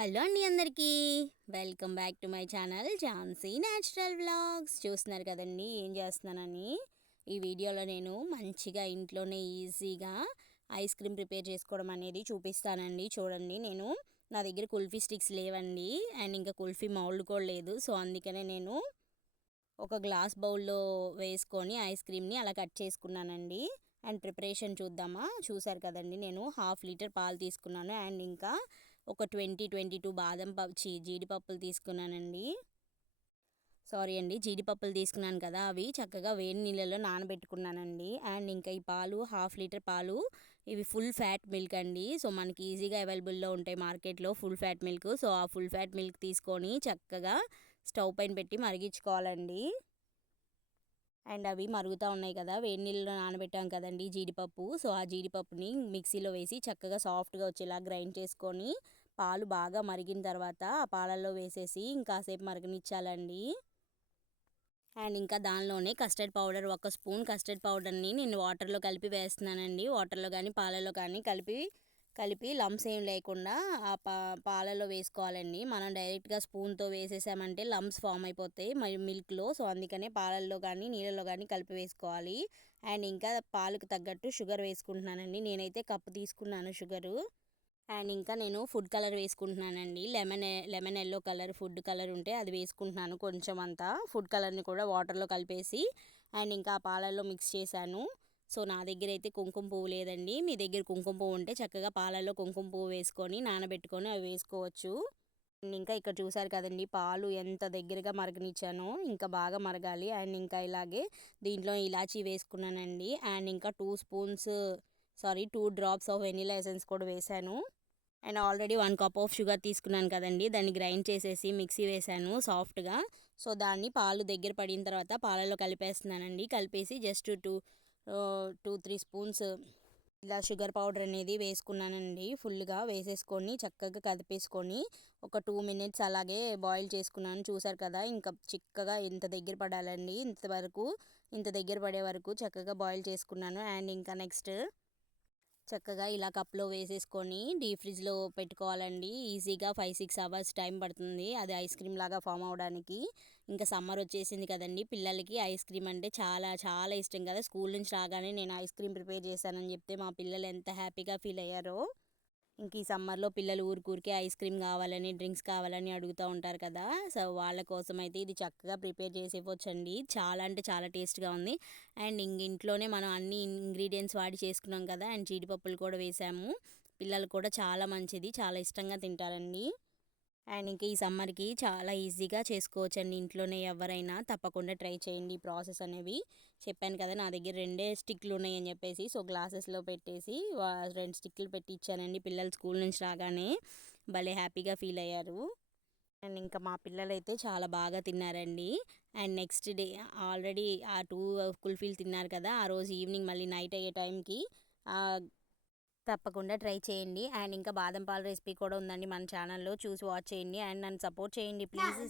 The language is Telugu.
హలో అండి అందరికీ welcome back to my channel Jhansi natural vlogs. చూస్తున్నారు కదండి ఏం చేస్తున్నానని. ఈ వీడియోలో నేను మంచిగా ఇంట్లోనే ఈజీగా ఐస్ క్రీమ్ ప్రిపేర్ చేసుకోవడం అనేది చూపిస్తానండి. చూడండి, నా దగ్గర కుల్ఫీ స్టిక్స్ లేవండి, అండ్ ఇంకా కుల్ఫీ మౌల్డ్ కూడా లేదు. సో అందుకనే నేను ఒక గ్లాస్ బౌల్లో వేసుకొని ఐస్ క్రీమ్ని అలా కట్ చేసుకున్నానండి. అండ్ ప్రిపరేషన్ చూద్దామా. చూసారు కదండి, నేను 1/2 లీటర్ పాలు తీసుకున్నాను, అండ్ ఇంకా ఒక 22 బాదం జీడిపప్పులు తీసుకున్నానండి. సారీ అండి, జీడిపప్పులు తీసుకున్నాను కదా, అవి చక్కగా వేడి నీళ్ళలో నానబెట్టుకున్నానండి. అండ్ ఇంకా ఈ పాలు 1/2 లీటర్ పాలు, ఇవి ఫుల్ ఫ్యాట్ మిల్క్ అండి. సో మనకి ఈజీగా అవైలబుల్లో ఉంటాయి మార్కెట్లో ఫుల్ ఫ్యాట్ మిల్క్. సో ఆ ఫుల్ ఫ్యాట్ మిల్క్ తీసుకొని చక్కగా స్టవ్ పైన పెట్టి మరిగించుకోవాలండి. అండ్ అవి మరుగుతూ ఉన్నాయి కదా, వేడి నీళ్ళలో నానబెట్టాం కదండి జీడిపప్పు. సో ఆ జీడిపప్పుని మిక్సీలో వేసి చక్కగా సాఫ్ట్గా వచ్చేలా గ్రైండ్ చేసుకొని, పాలు బాగా మరిగిన తర్వాత ఆ పాలల్లో వేసేసి ఇంకాసేపు మరగనిచ్చాలండి. అండ్ ఇంకా దానిలోనే కస్టర్డ్ పౌడర్, 1 స్పూన్ కస్టర్డ్ పౌడర్ని నేను వాటర్లో కలిపి వేస్తున్నానండి. వాటర్లో కానీ పాలలో కానీ కలిపి లంప్స్ ఏం లేకుండా ఆ పాలలో వేసుకోవాలండి. మనం డైరెక్ట్గా స్పూన్తో వేసేసామంటే లంప్స్ ఫామ్ అయిపోతాయి మిల్క్లో. సో అందుకనే పాలల్లో కానీ నీళ్ళలో కానీ కలిపి వేసుకోవాలి. అండ్ ఇంకా పాలకు తగ్గట్టు షుగర్ వేసుకుంటున్నానండి. నేనైతే కప్పు తీసుకున్నాను షుగరు. అండ్ ఇంకా నేను ఫుడ్ కలర్ వేసుకుంటున్నానండి. Lemon yellow colour food colour ఉంటే అది వేసుకుంటున్నాను కొంచెం అంతా. ఫుడ్ కలర్ని కూడా వాటర్లో కలిపేసి అండ్ ఇంకా ఆ పాలల్లో మిక్స్ చేశాను. సో నా దగ్గర అయితే కుంకుమ పువ్వు లేదండి. మీ దగ్గర కుంకుమ పువ్వు ఉంటే చక్కగా పాలల్లో కుంకుమ పువ్వు వేసుకొని నానబెట్టుకొని అవి వేసుకోవచ్చు. ఇంకా ఇక్కడ చూసారు కదండి, పాలు ఎంత దగ్గరగా మరగనిచ్చానో. ఇంకా బాగా మరగాలి. అండ్ ఇంకా ఇలాగే దీంట్లో ఇలాచీ వేసుకున్నానండి. అండ్ ఇంకా 2 డ్రాప్స్ ఆఫ్ వెనిలా ఎసెన్స్ కూడా వేశాను. And already 1 cup of sugar తీసుకున్నాను కదండి, దాన్ని గ్రైండ్ చేసేసి మిక్సీ వేశాను సాఫ్ట్గా. సో దాన్ని పాలు దగ్గర పడిన తర్వాత పాలలో కలిపేస్తున్నానండి. కలిపేసి జస్ట్ 2-3 స్పూన్స్ ఇలా షుగర్ పౌడర్ అనేది వేసుకున్నానండి. ఫుల్గా వేసేసుకొని చక్కగా కదిపేసుకొని ఒక 2 మినిట్స్ అలాగే బాయిల్ చేసుకున్నాను. చూసారు కదా, ఇంకా చిక్కగా ఇంత దగ్గర పడాలండి. ఇంత దగ్గర పడే వరకు చక్కగా బాయిల్ చేసుకున్నాను. అండ్ ఇంకా నెక్స్ట్ చక్కగా ఇలా కప్లో వేసేసుకొని డీప్ ఫ్రిడ్జ్లో పెట్టుకోవాలండి. ఈజీగా 5-6 అవర్స్ టైం పడుతుంది అది ఐస్ క్రీమ్ లాగా ఫామ్ అవడానికి. ఇంకా సమ్మర్ వచ్చేసింది కదండి, పిల్లలకి ఐస్ క్రీమ్ అంటే చాలా చాలా ఇష్టం కదా. స్కూల్ నుంచి రాగానే నేను ఐస్ క్రీమ్ ప్రిపేర్ చేశానని చెప్తే మా పిల్లలు ఎంత హ్యాపీగా ఫీల్ అయ్యారో. ఇంక ఈ సమ్మర్లో పిల్లలు ఊరికే ఐస్ క్రీమ్ కావాలని, డ్రింక్స్ కావాలని అడుగుతూ ఉంటారు కదా. సో వాళ్ళ కోసం అయితే ఇది చక్కగా ప్రిపేర్ చేసి ఇవ్వచ్చండి. చాలా అంటే చాలా టేస్ట్గా ఉంది. అండ్ ఇంట్లోనే మనం అన్ని ఇంగ్రీడియంట్స్ వాడి చేసుకున్నాం కదా, అండ్ జీడిపప్పులు కూడా వేసాము. పిల్లలు కూడా చాలా మంచిది, చాలా ఇష్టంగా తింటారండి. అండ్ ఇంక ఈ సమ్మర్కి చాలా ఈజీగా చేసుకోవచ్చండి ఇంట్లోనే. ఎవరైనా తప్పకుండా ట్రై చేయండి ఈ ప్రాసెస్ అనేవి. చెప్పాను కదా, నా దగ్గర 2 స్టిక్లు ఉన్నాయని చెప్పేసి. సో గ్లాసెస్లో పెట్టేసి 2 స్టిక్లు పెట్టి ఇచ్చానండి. పిల్లలు స్కూల్ నుంచి రాగానే భలే హ్యాపీగా ఫీల్ అయ్యారు. అండ్ ఇంకా మా పిల్లలైతే చాలా బాగా తిన్నారండి. అండ్ నెక్స్ట్ డే ఆల్రెడీ ఆ 2 కుల్ఫీలు తిన్నారు కదా, ఆ రోజు ఈవినింగ్ మళ్ళీ నైట్ అయ్యే టైంకి తప్పకుండా ట్రై చేయండి. అండ్ ఇంకా బాదం పాల రెసిపీ కూడా ఉందండి మన ఛానల్లో, చూసి వాచ్ చేయండి. అండ్ నన్ను సపోర్ట్ చేయండి ప్లీజ్.